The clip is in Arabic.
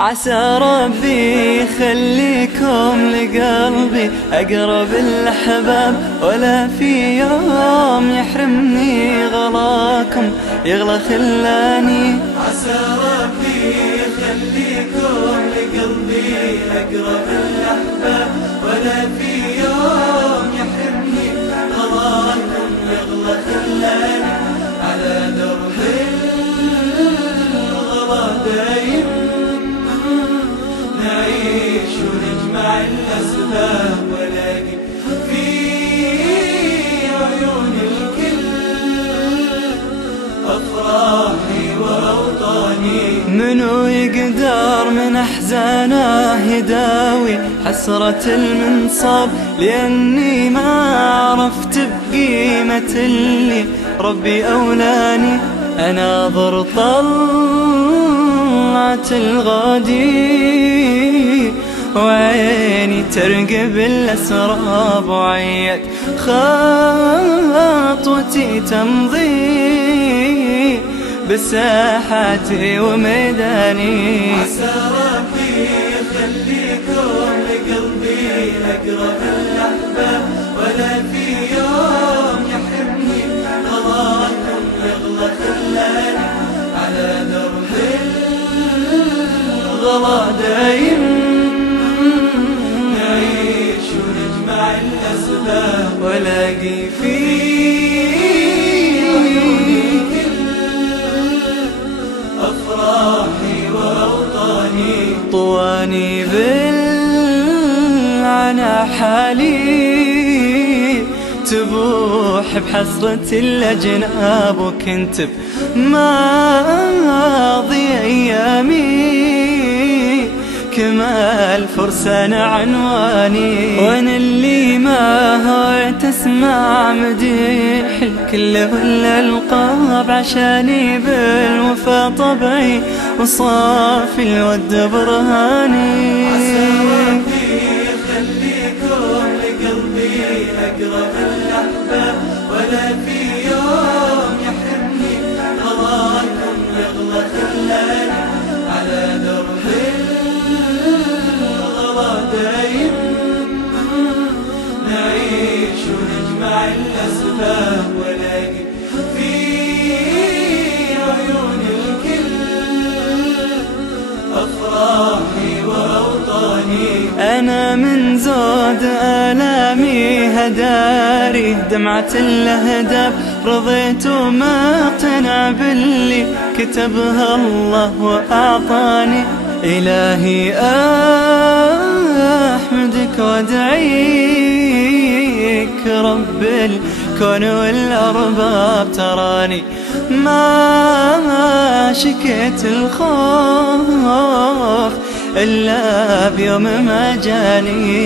عسى ربي يخليكم لقلبي أقرب الأحباب، ولا في يوم يحرمني غلاكم يغلى خلاني. عسى ربي يخليكم لقلبي أقرب الأحباب، ولا في يوم يحرمني غلاكم يغلى خلاني. على درب الغلا دايم نعيش ونجمع الأسباب، ونلاقي في عيون الكل أفراحي وأوطاني. منو يقدر من أحزانه يداوي حسرة المنصاب، لأني ما عرفت بقيمة اللي ربي أولاني. أناظر طلعة الغادي وعيني ترقب الأسراب، وعيت خطوتي تمضي بساحاتي وميداني. عسى ربي يخليكم لقلبي أقرب الأحباب، ولا في يوم يحرمني غلاكم يغلى خلاني. على درب الغلا دايم نعيش ونجمع الأسباب، ولاقي في أفراحي وأوطاني. طواني بالعنا حالي تبوح بحسرة الأجناب، وكنت بماضي أيامي كمال فرسان عنواني. وانا اللي ما هويت اسمع مديح الكل والألقاب، عشاني بالوفا طبعي وصافي الود برهاني. عسى ربي يخليكم لقلبي أقرب الأحباب، ولا في يوم يحرمني غلاكم يغلى خلاني. على درب الغلا دايم نعيش ونجمع الأسباب، ونلاقي في عيون الكل أفراحي وأوطاني. أنا من زود آلامي هداري دمعة الأهداب، رضيت وما اقتنع باللي كتبها الله وأعطاني. إلهي أحمدك وأدعيك رب الكون والأرباب، تراني ما شكيت الخوف إلا بيوم ما جاني.